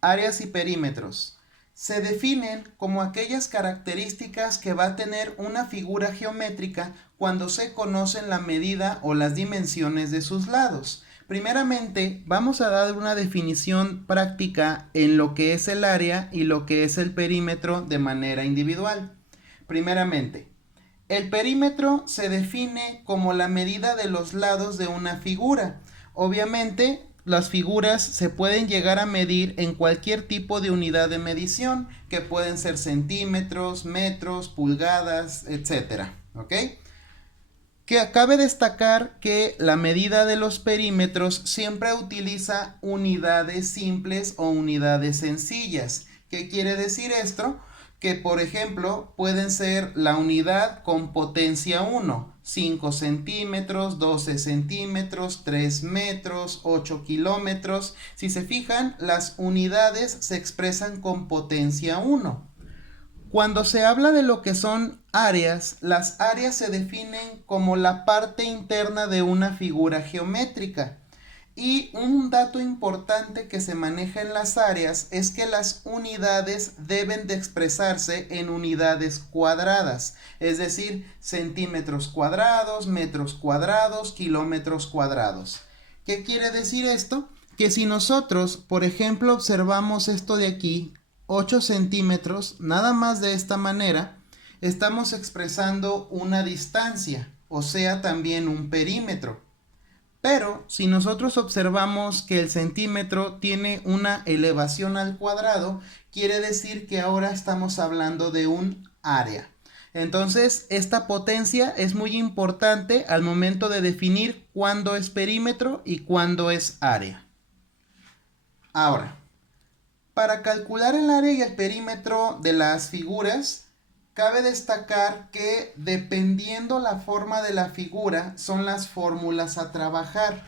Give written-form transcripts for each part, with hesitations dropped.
Áreas y perímetros. Se definen como aquellas características que va a tener una figura geométrica cuando se conocen la medida o las dimensiones de sus lados. Primeramente, vamos a dar una definición práctica en lo que es el área y lo que es el perímetro de manera individual. Primeramente, el perímetro se define como la medida de los lados de una figura. Obviamente, las figuras se pueden llegar a medir en cualquier tipo de unidad de medición, que pueden ser centímetros, metros, pulgadas, etcétera. ¿Ok? Que cabe destacar que la medida de los perímetros siempre utiliza unidades simples o unidades sencillas. ¿Qué quiere decir esto? Que por ejemplo pueden ser la unidad con potencia 1, 5 centímetros, 12 centímetros, 3 metros, 8 kilómetros. Si se fijan, las unidades se expresan con potencia 1. Cuando se habla de lo que son áreas, las áreas se definen como la parte interna de una figura geométrica. Y un dato importante que se maneja en las áreas es que las unidades deben de expresarse en unidades cuadradas, es decir, centímetros cuadrados, metros cuadrados, kilómetros cuadrados. ¿Qué quiere decir esto? Que si nosotros, por ejemplo, observamos esto de aquí, 8 centímetros, nada más de esta manera, estamos expresando una distancia, o sea, también un perímetro. Pero si nosotros observamos que el centímetro tiene una elevación al cuadrado, quiere decir que ahora estamos hablando de un área. Entonces, esta potencia es muy importante al momento de definir cuándo es perímetro y cuándo es área. Ahora, para calcular el área y el perímetro de las figuras, cabe destacar que dependiendo la forma de la figura son las fórmulas a trabajar.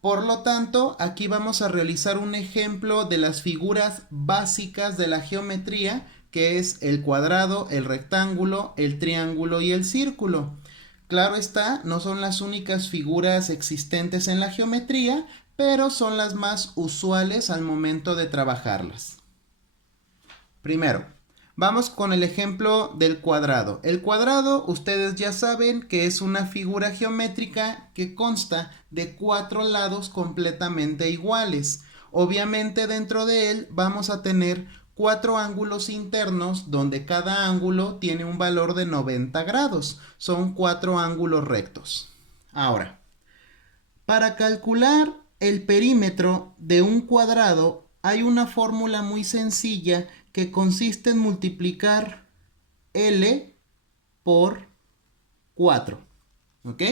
Por lo tanto, aquí vamos a realizar un ejemplo de las figuras básicas de la geometría, que es el cuadrado, el rectángulo, el triángulo y el círculo. Claro está, no son las únicas figuras existentes en la geometría, pero son las más usuales al momento de trabajarlas. Primero, vamos con el ejemplo del cuadrado. El cuadrado, ustedes ya saben que es una figura geométrica que consta de 4 lados completamente iguales. Obviamente dentro de él vamos a tener 4 ángulos internos donde cada ángulo tiene un valor de 90 grados. Son 4 ángulos rectos. Ahora, para calcular el perímetro de un cuadrado hay una fórmula muy sencilla que consiste en multiplicar L por 4. ¿Ok?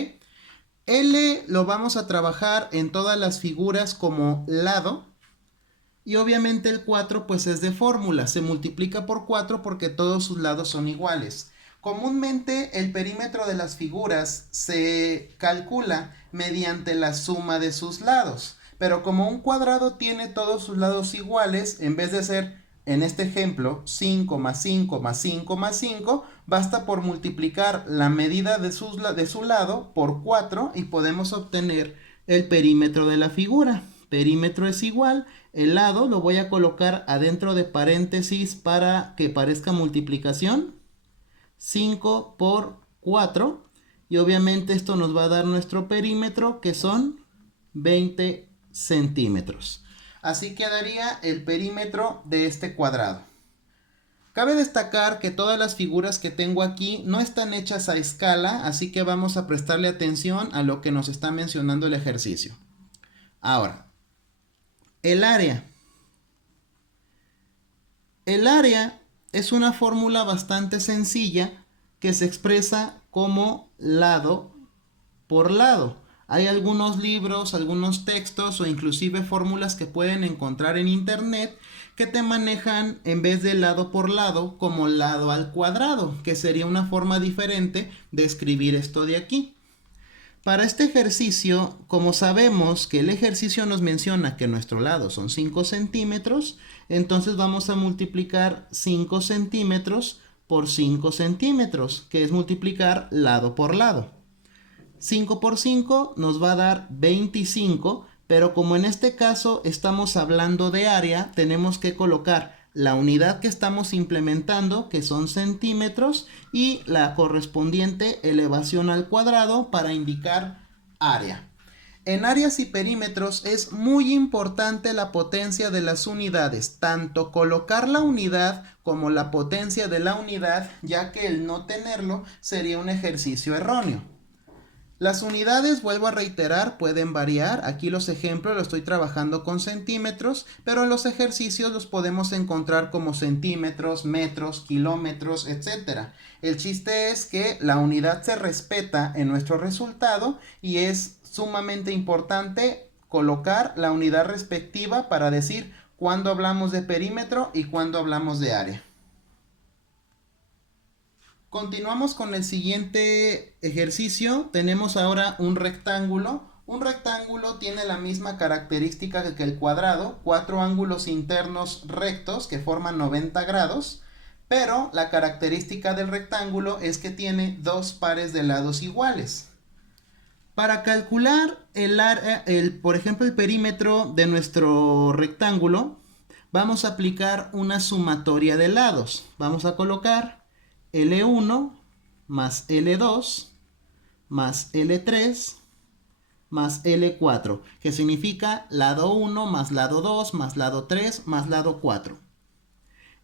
L lo vamos a trabajar en todas las figuras como lado. Y obviamente el 4 pues es de fórmula. Se multiplica por 4 porque todos sus lados son iguales. Comúnmente el perímetro de las figuras se calcula mediante la suma de sus lados. Pero como un cuadrado tiene todos sus lados iguales, en vez de ser, en este ejemplo, 5 más 5 más 5 más 5, basta por multiplicar la medida de su lado por 4 y podemos obtener el perímetro de la figura. Perímetro es igual, el lado lo voy a colocar adentro de paréntesis para que parezca multiplicación. 5 por 4 y obviamente esto nos va a dar nuestro perímetro que son 20 centímetros. Así quedaría el perímetro de este cuadrado. Cabe destacar que todas las figuras que tengo aquí no están hechas a escala, así que vamos a prestarle atención a lo que nos está mencionando el ejercicio. Ahora, el área. El área es una fórmula bastante sencilla que se expresa como lado por lado. Hay algunos libros, algunos textos o inclusive fórmulas que pueden encontrar en internet que te manejan en vez de lado por lado como lado al cuadrado, que sería una forma diferente de escribir esto de aquí. Para este ejercicio, como sabemos que el ejercicio nos menciona que nuestro lado son 5 centímetros, entonces vamos a multiplicar 5 centímetros por 5 centímetros, que es multiplicar lado por lado. 5 por 5 nos va a dar 25, pero como en este caso estamos hablando de área, tenemos que colocar la unidad que estamos implementando, que son centímetros, y la correspondiente elevación al cuadrado para indicar área. En áreas y perímetros es muy importante la potencia de las unidades, tanto colocar la unidad como la potencia de la unidad, ya que el no tenerlo sería un ejercicio erróneo. Las unidades, vuelvo a reiterar, pueden variar. Aquí los ejemplos los estoy trabajando con centímetros, pero en los ejercicios los podemos encontrar como centímetros, metros, kilómetros, etc. El chiste es que la unidad se respeta en nuestro resultado y es sumamente importante colocar la unidad respectiva para decir cuándo hablamos de perímetro y cuándo hablamos de área. Continuamos con el siguiente ejercicio. Tenemos ahora un rectángulo. Un rectángulo tiene la misma característica que el cuadrado, 4 ángulos internos rectos que forman 90 grados, pero la característica del rectángulo es que tiene 2 pares de lados iguales. Para calcular por ejemplo, el perímetro de nuestro rectángulo, vamos a aplicar una sumatoria de lados. Vamos a colocar L1 más L2 más L3 más L4, que significa lado 1 más lado 2 más lado 3 más lado 4.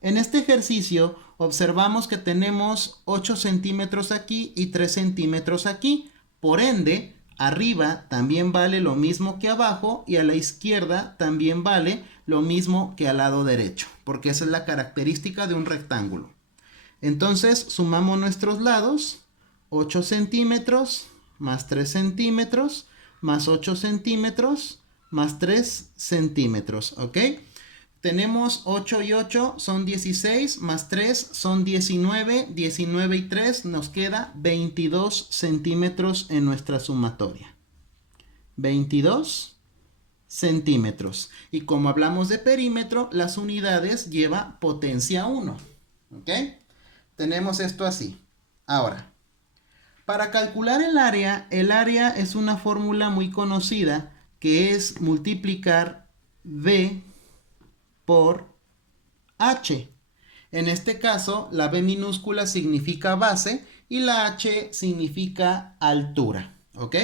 En este ejercicio observamos que tenemos 8 centímetros aquí y 3 centímetros aquí. Por ende, arriba también vale lo mismo que abajo y a la izquierda también vale lo mismo que al lado derecho, porque esa es la característica de un rectángulo. Entonces sumamos nuestros lados, 8 centímetros más 3 centímetros más 8 centímetros más 3 centímetros, ¿ok? Tenemos 8 y 8 son 16, más 3 son 19, 19 y 3 nos queda 22 centímetros en nuestra sumatoria. 22 centímetros. Y como hablamos de perímetro, las unidades lleva potencia 1, ¿ok? Tenemos esto así. Ahora, para calcular el área es una fórmula muy conocida que es multiplicar B por H. En este caso, la B minúscula significa base y la H significa altura, ¿ok?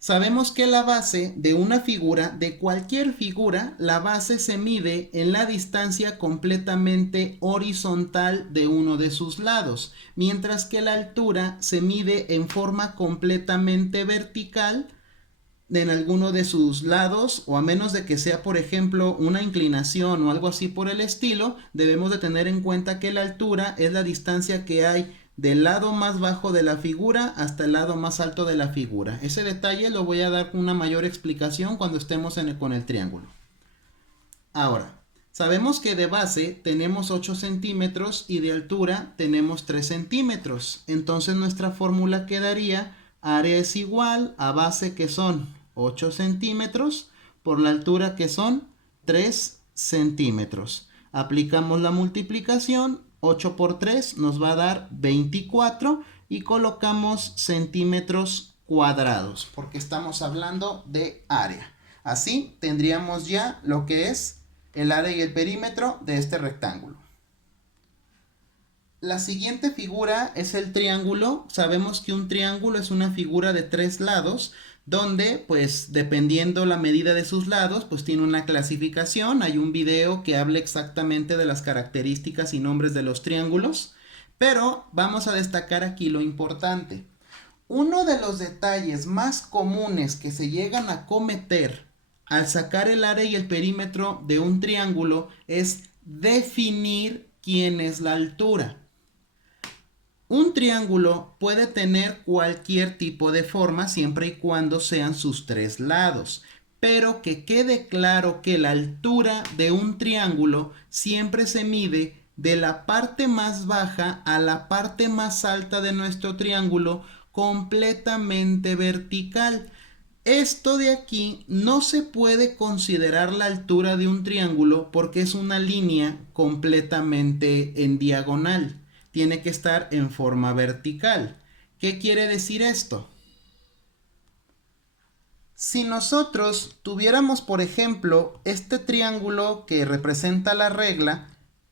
Sabemos que la base de una figura, de cualquier figura, la base se mide en la distancia completamente horizontal de uno de sus lados, mientras que la altura se mide en forma completamente vertical en alguno de sus lados, o a menos de que sea, por ejemplo, una inclinación o algo así por el estilo, debemos de tener en cuenta que la altura es la distancia que hay del lado más bajo de la figura hasta el lado más alto de la figura. Ese detalle lo voy a dar una mayor explicación cuando estemos con el triángulo. Ahora, sabemos que de base tenemos 8 centímetros y de altura tenemos 3 centímetros. Entonces nuestra fórmula quedaría: área es igual a base, que son 8 centímetros, por la altura, que son 3 centímetros. Aplicamos la multiplicación. 8 por 3 nos va a dar 24 y colocamos centímetros cuadrados porque estamos hablando de área. Así tendríamos ya lo que es el área y el perímetro de este rectángulo. La siguiente figura es el triángulo. Sabemos que un triángulo es una figura de 3 lados, donde, pues, dependiendo la medida de sus lados, pues tiene una clasificación. Hay un video que habla exactamente de las características y nombres de los triángulos, pero vamos a destacar aquí lo importante. Uno de los detalles más comunes que se llegan a cometer al sacar el área y el perímetro de un triángulo es definir quién es la altura. Un triángulo puede tener cualquier tipo de forma siempre y cuando sean sus 3 lados, pero que quede claro que la altura de un triángulo siempre se mide de la parte más baja a la parte más alta de nuestro triángulo, completamente vertical. Esto de aquí no se puede considerar la altura de un triángulo porque es una línea completamente en diagonal. Tiene que estar en forma vertical. ¿Qué quiere decir esto? Si nosotros tuviéramos, por ejemplo, este triángulo que representa la regla,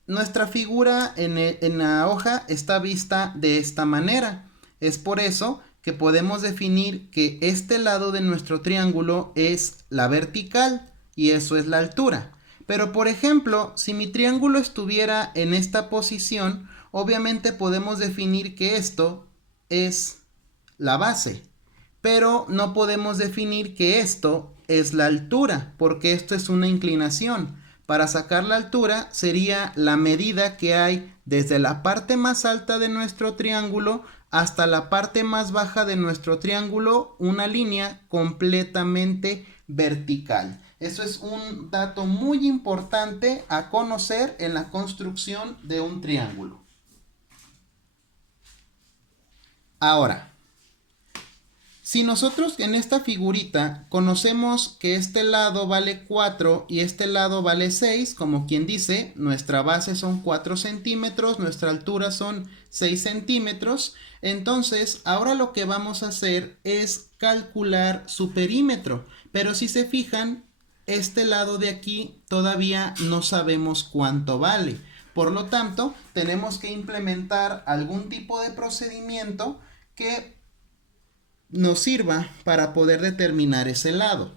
nuestra figura en la hoja está vista de esta manera. Es por eso que podemos definir que este lado de nuestro triángulo es la vertical y eso es la altura. Pero por ejemplo, si mi triángulo estuviera en esta posición, obviamente podemos definir que esto es la base. Pero no podemos definir que esto es la altura, porque esto es una inclinación. Para sacar la altura sería la medida que hay desde la parte más alta de nuestro triángulo hasta la parte más baja de nuestro triángulo, una línea completamente vertical. Eso es un dato muy importante a conocer en la construcción de un triángulo. Ahora, si nosotros en esta figurita conocemos que este lado vale 4 y este lado vale 6, como quien dice, nuestra base son 4 centímetros, nuestra altura son 6 centímetros, entonces ahora lo que vamos a hacer es calcular su perímetro. Pero si se fijan, este lado de aquí todavía no sabemos cuánto vale. Por lo tanto, tenemos que implementar algún tipo de procedimiento que nos sirva para poder determinar ese lado.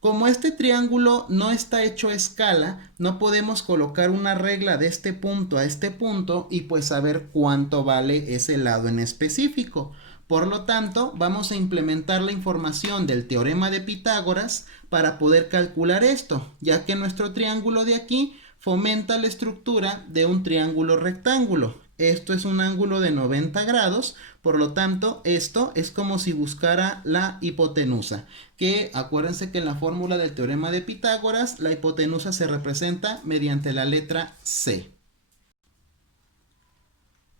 Como este triángulo no está hecho a escala, no podemos colocar una regla de este punto a este punto y pues saber cuánto vale ese lado en específico. Por lo tanto, vamos a implementar la información del teorema de Pitágoras para poder calcular esto, ya que nuestro triángulo de aquí fomenta la estructura de un triángulo rectángulo. Esto es un ángulo de 90 grados, por lo tanto, esto es como si buscara la hipotenusa, que acuérdense que en la fórmula del teorema de Pitágoras, la hipotenusa se representa mediante la letra C.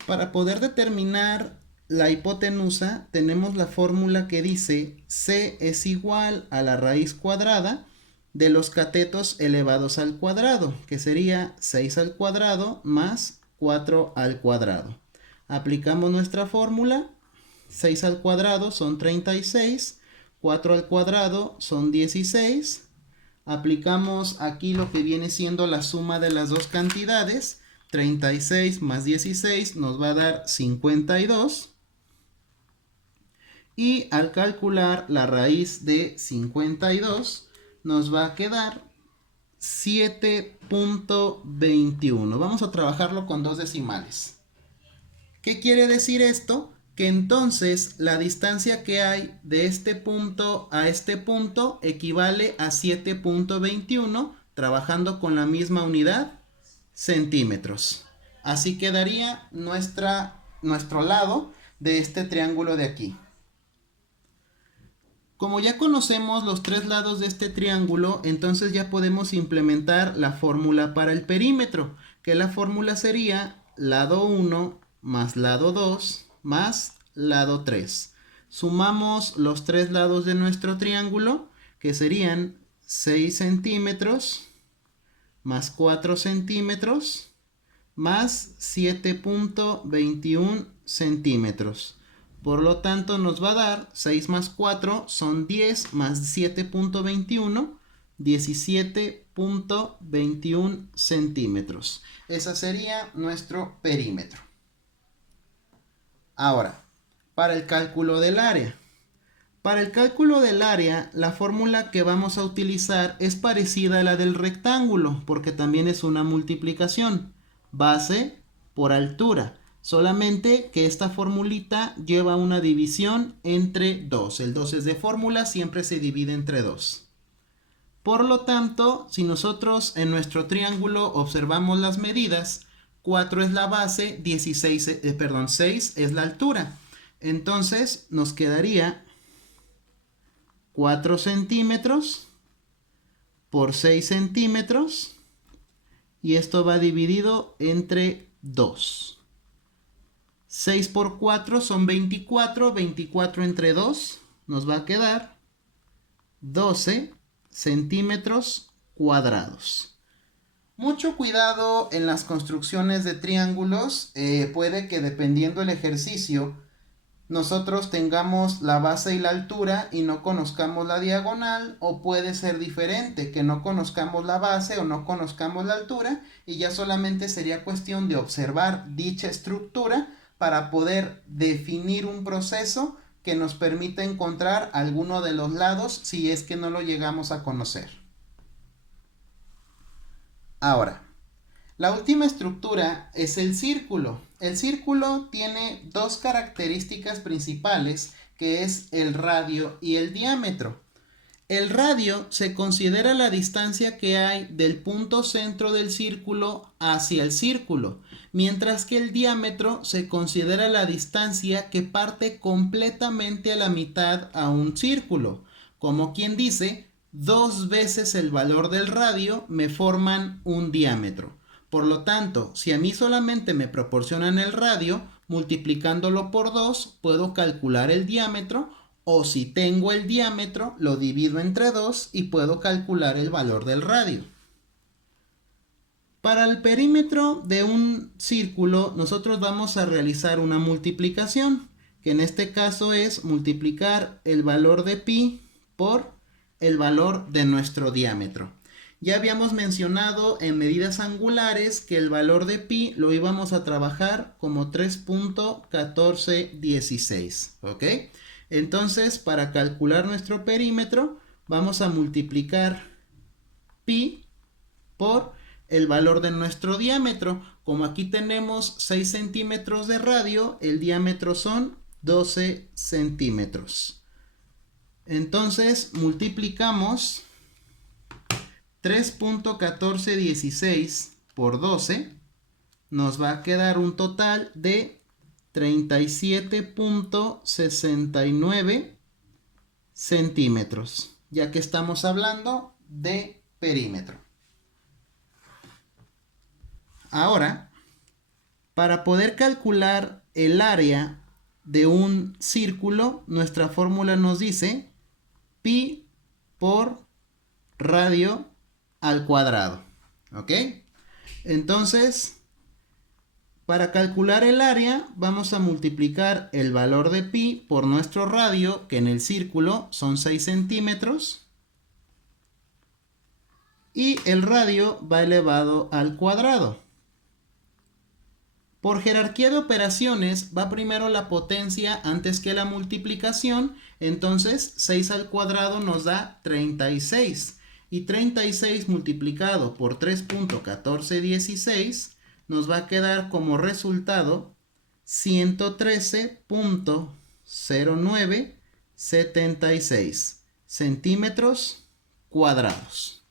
Para poder determinar la hipotenusa, tenemos la fórmula que dice C es igual a la raíz cuadrada de los catetos elevados al cuadrado, que sería 6 al cuadrado más 4 al cuadrado. Aplicamos nuestra fórmula, 6 al cuadrado son 36, 4 al cuadrado son 16. Aplicamos aquí lo que viene siendo la suma de las dos cantidades, 36 más 16 nos va a dar 52. Y al calcular la raíz de 52 nos va a quedar 7.21. Vamos a trabajarlo con dos decimales. ¿Qué quiere decir esto? Que entonces la distancia que hay de este punto a este punto equivale a 7.21, trabajando con la misma unidad, centímetros. Así quedaría nuestro lado de este triángulo de aquí. Como ya conocemos los tres lados de este triángulo, entonces ya podemos implementar la fórmula para el perímetro, que la fórmula sería lado 1 más lado 2 más lado 3. Sumamos los tres lados de nuestro triángulo, que serían 6 centímetros más 4 centímetros más 7.21 centímetros. Por lo tanto, nos va a dar 6 más 4 son 10 más 7.21, 17.21 centímetros. Ese sería nuestro perímetro. Ahora, para el cálculo del área. Para el cálculo del área, la fórmula que vamos a utilizar es parecida a la del rectángulo, porque también es una multiplicación. Base por altura. Solamente que esta formulita lleva una división entre 2. El 2 es de fórmula, siempre se divide entre 2. Por lo tanto, si nosotros en nuestro triángulo observamos las medidas, 4 es la base, 6 es la altura. Entonces nos quedaría 4 centímetros por 6 centímetros y esto va dividido entre 2. 6 por 4 son 24, 24 entre 2 nos va a quedar 12 centímetros cuadrados. Mucho cuidado en las construcciones de triángulos, puede que dependiendo del ejercicio nosotros tengamos la base y la altura y no conozcamos la diagonal, o puede ser diferente, que no conozcamos la base o no conozcamos la altura y ya solamente sería cuestión de observar dicha estructura para poder definir un proceso que nos permita encontrar alguno de los lados si es que no lo llegamos a conocer. Ahora, la última estructura es el círculo. El círculo tiene dos características principales, que es el radio y el diámetro. El radio se considera la distancia que hay del punto centro del círculo hacia el círculo, mientras que el diámetro se considera la distancia que parte completamente a la mitad a un círculo. Como quien dice, 2 veces el valor del radio me forman un diámetro. Por lo tanto, si a mí solamente me proporcionan el radio, multiplicándolo por 2, puedo calcular el diámetro, o si tengo el diámetro, lo divido entre 2 y puedo calcular el valor del radio. Para el perímetro de un círculo, nosotros vamos a realizar una multiplicación, que en este caso es multiplicar el valor de pi por el valor de nuestro diámetro. Ya habíamos mencionado en medidas angulares que el valor de pi lo íbamos a trabajar como 3.1416, ¿ok? Entonces, para calcular nuestro perímetro, vamos a multiplicar pi por el valor de nuestro diámetro. Como aquí tenemos 6 centímetros de radio, el diámetro son 12 centímetros. Entonces, multiplicamos 3.1416 por 12, nos va a quedar un total de 37.69 centímetros, ya que estamos hablando de perímetro. Ahora, para poder calcular el área de un círculo, nuestra fórmula nos dice pi por radio al cuadrado, ¿ok? Entonces, para calcular el área, vamos a multiplicar el valor de pi por nuestro radio, que en el círculo son 6 centímetros, y el radio va elevado al cuadrado. Por jerarquía de operaciones, va primero la potencia antes que la multiplicación, entonces 6 al cuadrado nos da 36. Y 36 multiplicado por 3.1416 nos va a quedar como resultado 113.0976 centímetros cuadrados.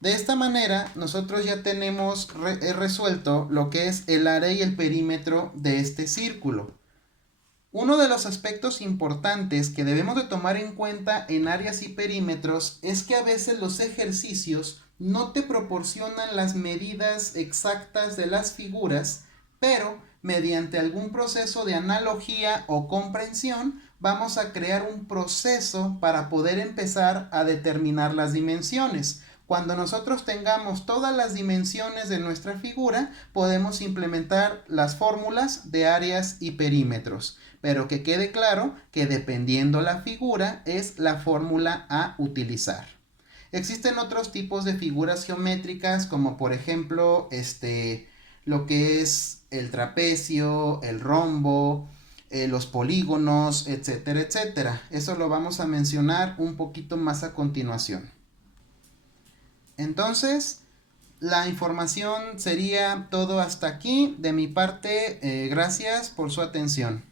De esta manera, nosotros ya tenemos resuelto lo que es el área y el perímetro de este círculo. Uno de los aspectos importantes que debemos de tomar en cuenta en áreas y perímetros es que a veces los ejercicios no te proporcionan las medidas exactas de las figuras, pero mediante algún proceso de analogía o comprensión vamos a crear un proceso para poder empezar a determinar las dimensiones. Cuando nosotros tengamos todas las dimensiones de nuestra figura, podemos implementar las fórmulas de áreas y perímetros. Pero que quede claro que dependiendo la figura es la fórmula a utilizar. Existen otros tipos de figuras geométricas, como por ejemplo lo que es el trapecio, el rombo, los polígonos, etcétera, etcétera. Eso lo vamos a mencionar un poquito más a continuación. Entonces, la información sería todo hasta aquí. De mi parte, gracias por su atención.